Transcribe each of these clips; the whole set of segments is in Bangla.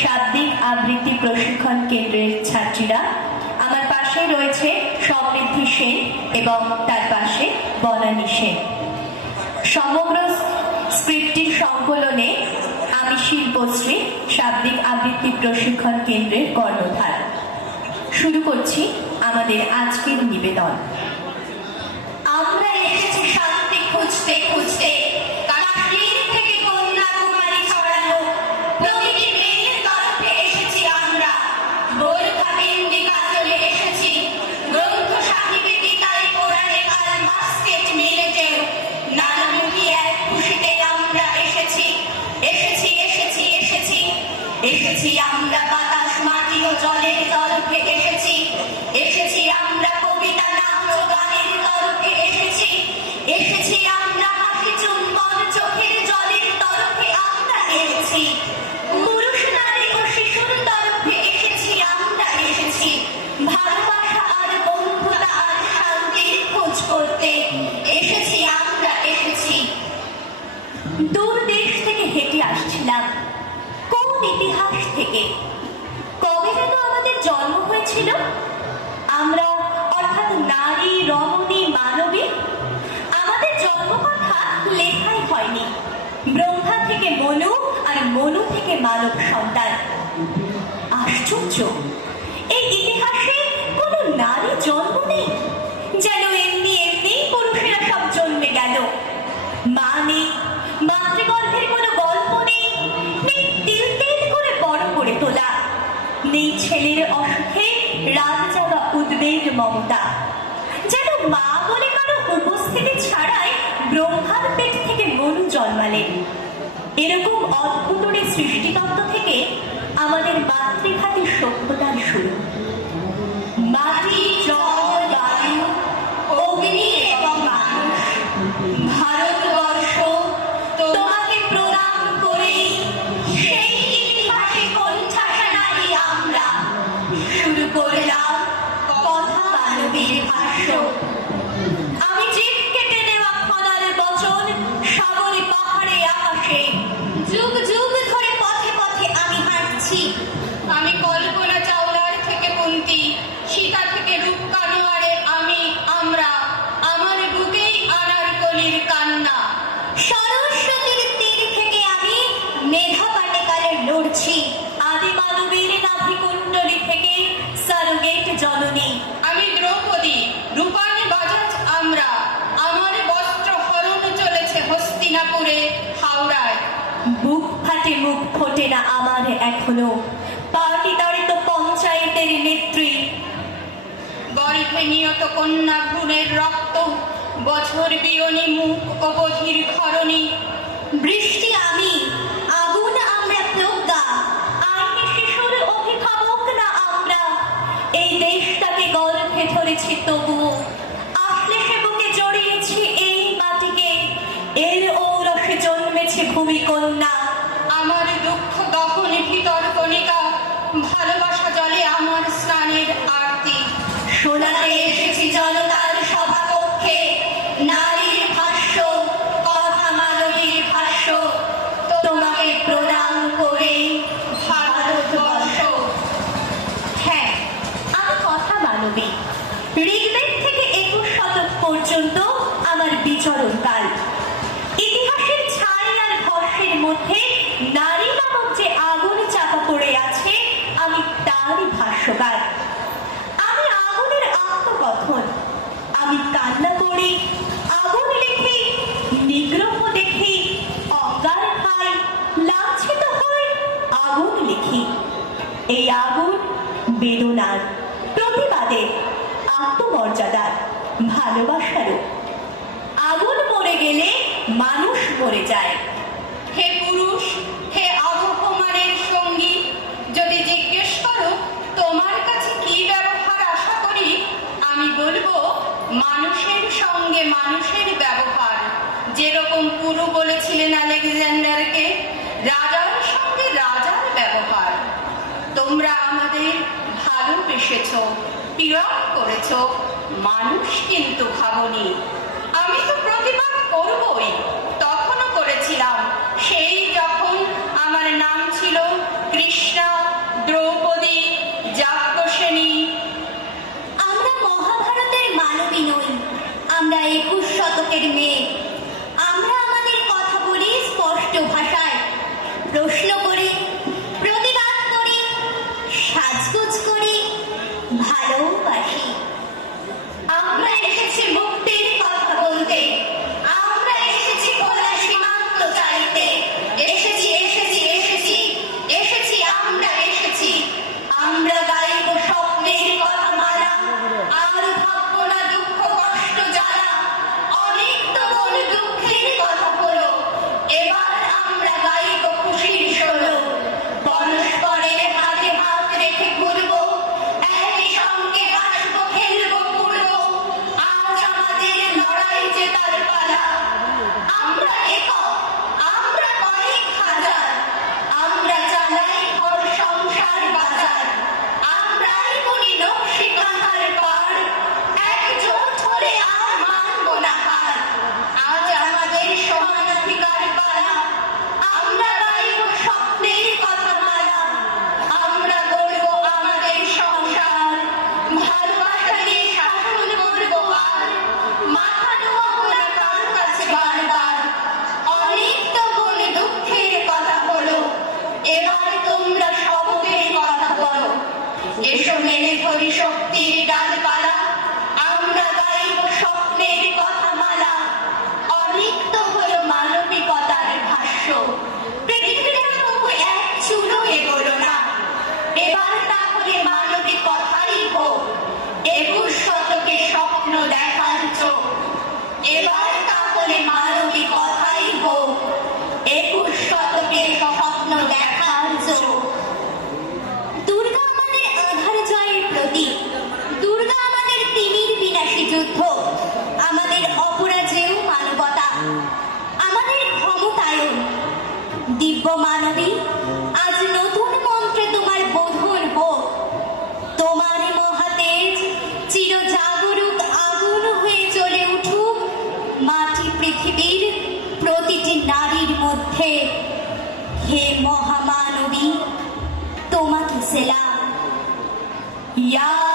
শাব্দিক আবৃত্তি প্রশিক্ষণ কেন্দ্রের ছাত্রীরা। আমার পাশে রয়েছে সমৃদ্ধি সেন এবং তার পাশে বনানী সেন। সমগ্র স্ক্রিপ্টটির সংকলনে আমি শিল্পশ্রী শাব্দিক আবৃত্তি প্রশিক্ষণ কেন্দ্রের কর্ণধার। শুরু করছি আমাদের আজকের নিবেদন। জলের তরফে এসেছি। এসেছি আমরা কবিতা নাচ গানের তরফে এসেছি। এসেছি আমরা হাসি চুম্বন চোখের জলের তরফে আমরা এসেছি। পুরুষ নারী ও শিশুর তরফে এসেছি, আমরা এসেছি। ভালোবাসা আর বন্ধুতা আর শান্তির খোঁজ করতে এসেছি, আমরা এসেছি। দূর দেশ থেকে হেঁটে আসছিলাম। কোন ইতিহাস থেকে জন্ম হয়েছিল। আমরা অর্থাৎ নারী, রমণী, মানবী, আমাদের জন্ম কথা লেখাই হয়নি। ব্রহ্মা থেকে মনু আর মনু থেকে মানব সন্তান। আশ্চর্য! এই ইতিহাসে ছেলের অসুখে রাত জাগা উদ্বেগ মমতা। যেন মা বলে কারও উপস্থিতি ছাড়াই ব্রহ্মার পেট থেকে মনু জন্মালেন। এরকম অদ্ভুতরে না আমার এখনও। পার্টি তাড়িত পঞ্চায়েতের নেত্রী। গর্ভে নিয়ত কন্যা ভ্রূণের রক্ত, বছর বিয়নি মুখ ও বধির খরণী বৃষ্টি আমি, আগুন আমরা প্রজ্ঞা। আইনে শিশুর অভিভাবক না আমরা? এই দেশটাকে গর্ভে ধরেছি তবুও। সে জড়িয়েছি এই মাটিকে। এর ঔরসে জন্মেছে ভূমিকন্যা শোনাতে এসেছি নারীর ভাষ্য, কথা মানবীর ভাষ্য। ভারতবর্ষ। হ্যাঁ কথা মানবী, ঋগ্বেদ থেকে একুশ শতক পর্যন্ত আমার বিচরণকাল। ইতিহাসের ছাই আর মধ্যে ভালোবাসারও। আগুন মরে গেলে মানুষ মরে যায়। হে পুরুষ, হে আবহমানের সঙ্গী, যদি জিজ্ঞেস করো, তোমার কাছে কি ব্যবহার আশা করি, আমি বলব, মানুষের সঙ্গে মানুষের ব্যবহার। যেরকম পুরু বলেছিলেন আলেকজান্ডারকে কই তখনও করেছিলাম। সেই যখন আমার নাম ছিল কৃষ্ণা দ্রৌপদী যাজ্ঞসেনী আমরা মহাভারতের মানবী নই। আমরা একুশ শতকের মেয়ে। মানবী, আজ নতুন মন্ত্রে তোমার বধুর হোক মহাতেজ চির জাগরুক আগুন হয়ে চলে উঠুক মাটি পৃথিবীর প্রতিটি নারীর মধ্যে। হে মহামানবী, তোমাকে সেলাম। ইয়া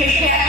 নোংরা